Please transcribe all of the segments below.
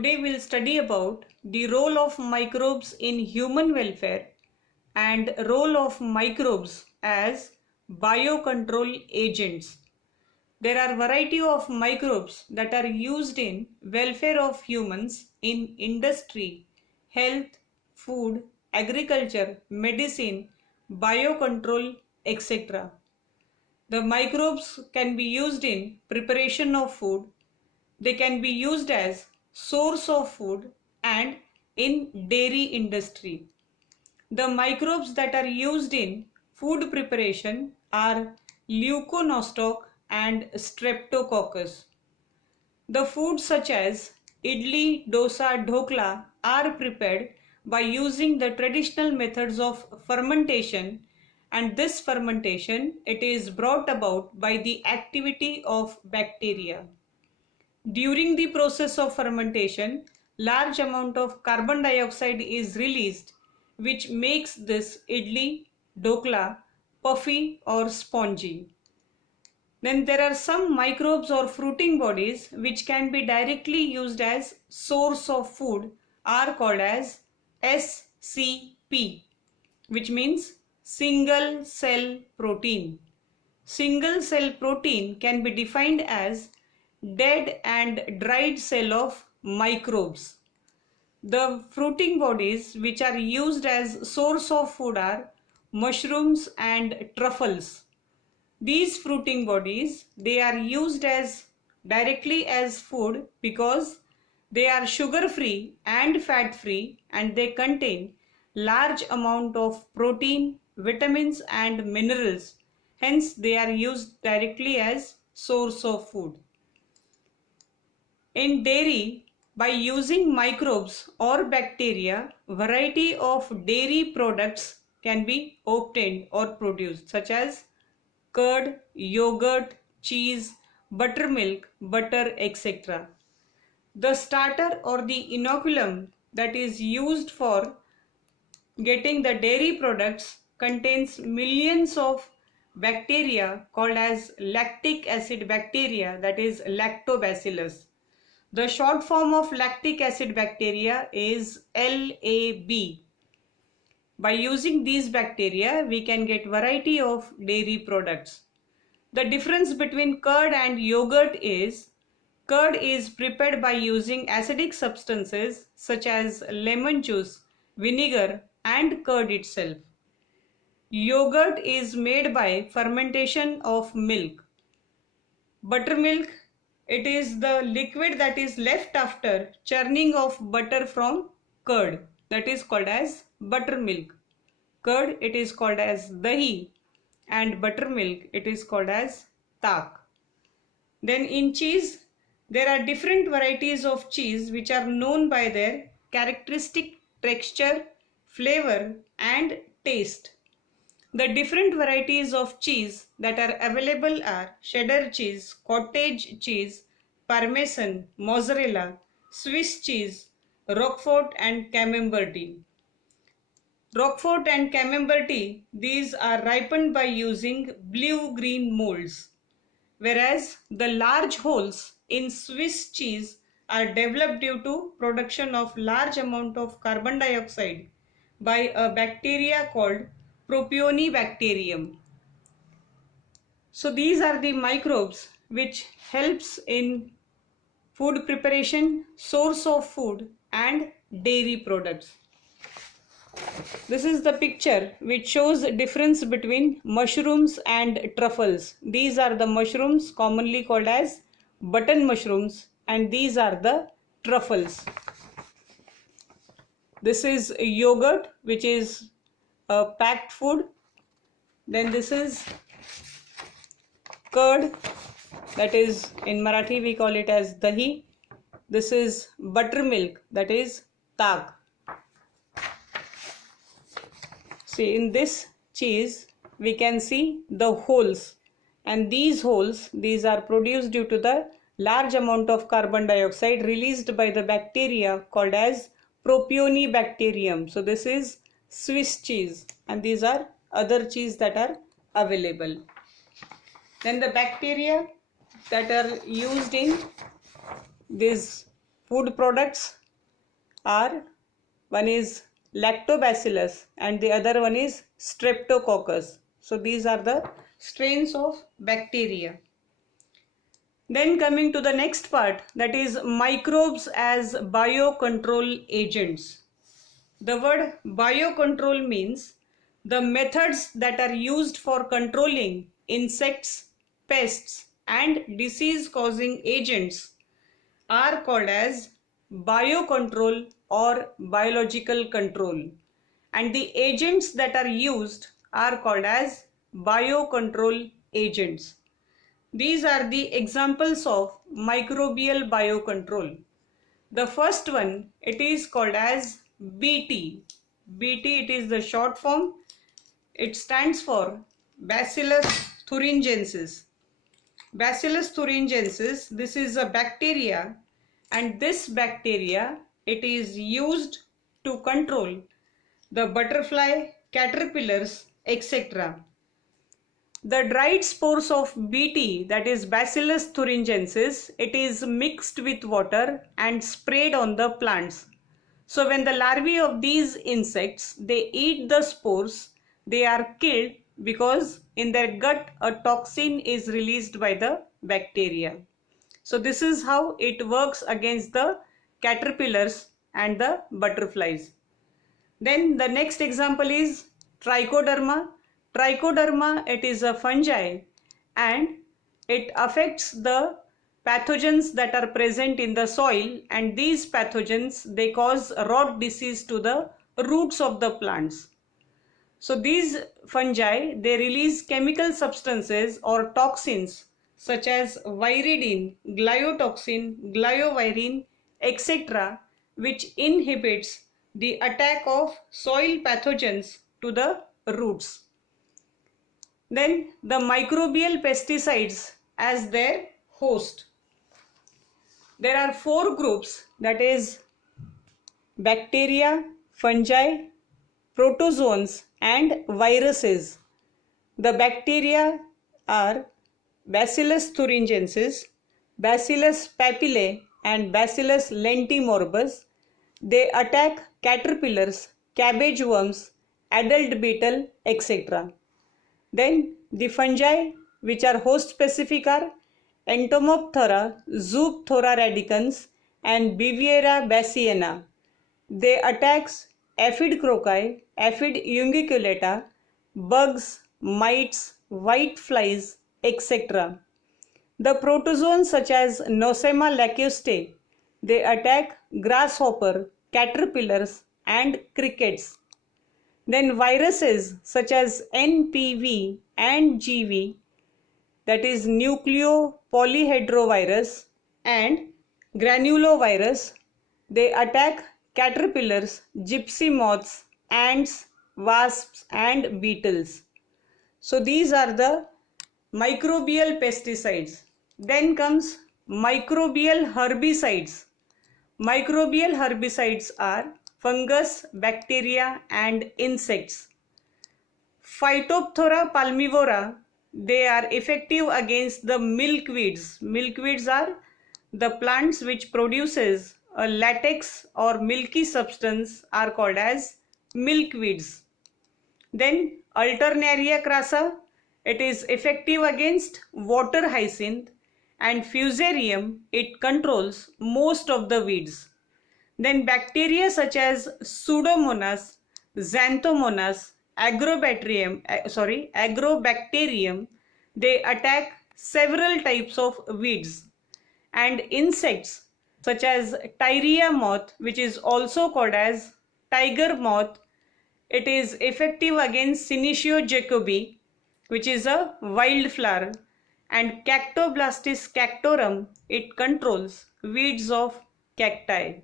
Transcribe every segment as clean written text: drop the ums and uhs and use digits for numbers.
Today we'll study about the role of microbes in human welfare and role of microbes as biocontrol agents. There are variety of microbes that are used in welfare of humans in industry, health, food, agriculture, medicine, biocontrol, etc. The microbes can be used in preparation of food. They can be used as source of food and in dairy industry. The microbes that are used in food preparation are leuconostoc and streptococcus. The foods such as idli, dosa, dhokla are prepared by using the traditional methods of fermentation, and this fermentation it is brought about by the activity of bacteria. During the process of fermentation, large amount of carbon dioxide is released, which makes this idli, dokla puffy or spongy. Then there are some microbes or fruiting bodies which can be directly used as source of food, are called as SCP, which means single cell protein. Single cell protein can be defined as dead and dried cell of microbes. The fruiting bodies which are used as source of food are mushrooms and truffles. These fruiting bodies, they are used as directly as food because they are sugar free and fat free, and they contain large amount of protein, vitamins and minerals. Hence they are used directly as source of food. In dairy, by using microbes or bacteria, variety of dairy products can be obtained or produced, such as curd, yogurt, cheese, buttermilk, butter, etc. The starter or the inoculum that is used for getting the dairy products contains millions of bacteria called as lactic acid bacteria, that is lactobacillus. The short form of lactic acid bacteria is LAB. By using these bacteria, we can get variety of dairy products. The difference between curd and yogurt is, curd is prepared by using acidic substances such as lemon juice, vinegar and curd itself. Yogurt is made by fermentation of milk. Buttermilk, it is the liquid that is left after churning of butter from curd, that is called as buttermilk. Curd, it is called as dahi, and buttermilk, it is called as tak. Then in cheese, there are different varieties of cheese which are known by their characteristic texture, flavor and taste. The different varieties of cheese that are available are cheddar cheese, cottage cheese, parmesan, mozzarella, Swiss cheese, Roquefort and Camembert. Roquefort and Camembert, these are ripened by using blue-green molds, whereas the large holes in Swiss cheese are developed due to production of large amount of carbon dioxide by a bacteria called Propionibacterium. So these are the microbes which helps in food preparation, source of food and dairy products. This is the picture which shows the difference between mushrooms and truffles. These are the mushrooms commonly called as button mushrooms, and these are the truffles. This is yogurt, which is a packed food. Then this is curd, that is in Marathi we call it as dahi. This is buttermilk, that is tak. See, in this cheese we can see the holes, and these holes, these are produced due to the large amount of carbon dioxide released by the bacteria called as Propionibacterium. So this is Swiss cheese, and these are other cheese that are available. Then the bacteria that are used in this food products are, one is lactobacillus and the other one is streptococcus. So these are the strains of bacteria. Then coming to the next part, that is microbes as biocontrol agents. The word biocontrol means the methods that are used for controlling insects, pests and disease causing agents are called as biocontrol or biological control, and the agents that are used are called as biocontrol agents. These are the examples of microbial biocontrol. The first one, it is called as BT. BT, it is the short form. It stands for Bacillus thuringiensis. Bacillus thuringiensis, this is a bacteria, and this bacteria, it is used to control the butterfly, caterpillars, etc. The dried spores of BT, that is Bacillus thuringiensis, it is mixed with water and sprayed on the plants. So when the larvae of these insects, they eat the spores, they are killed because in their gut a toxin is released by the bacteria. So this is how it works against the caterpillars and the butterflies. Then the next example is trichoderma. Trichoderma, it is a fungi and it affects the pathogens that are present in the soil, and these pathogens, they cause rot disease to the roots of the plants. So these fungi, they release chemical substances or toxins such as viridin, gliotoxin, gliovirin, etc., which inhibits the attack of soil pathogens to the roots. Then the microbial pesticides as their host. There are 4 groups, that is bacteria, fungi, protozoans and viruses. The bacteria are Bacillus thuringiensis, Bacillus papillae and Bacillus lentimorbus. They attack caterpillars, cabbage worms, adult beetle, etc. Then the fungi which are host specific are Entomoptera, Zoophthora radicans and Beviera bassiana. They attacks aphid croci, aphid unguiculata, bugs, mites, white flies, etc. The protozoans such as Nosema lacustae, they attack grasshopper, caterpillars and crickets. Then viruses such as NPV and GV, that is nucleopolyhedrovirus and granulovirus, they attack caterpillars, gypsy moths, ants, wasps and beetles. So these are the microbial pesticides. Then comes microbial herbicides. Microbial herbicides are fungus, bacteria and insects. Phytophthora palmivora, they are effective against the milkweeds. Milkweeds are the plants which produces a latex or milky substance are called as milkweeds. Then Alternaria crassa, it is effective against water hyacinth, and Fusarium, it controls most of the weeds. Then bacteria such as Pseudomonas, Xanthomonas, Agrobacterium, they attack several types of weeds. And insects such as Tyria moth, which is also called as tiger moth, it is effective against Senecio jacobi, which is a wildflower, and Cactoblastis cactorum, it controls weeds of cacti.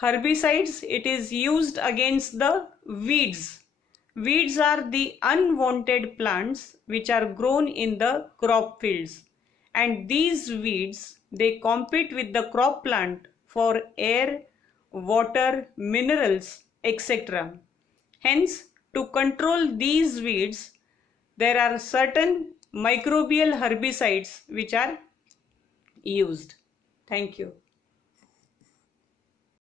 Herbicides, it is used against the weeds. Weeds are the unwanted plants which are grown in the crop fields, and these weeds, they compete with the crop plant for air, water, minerals, etc. Hence, to control these weeds, there are certain microbial herbicides which are used. Thank you.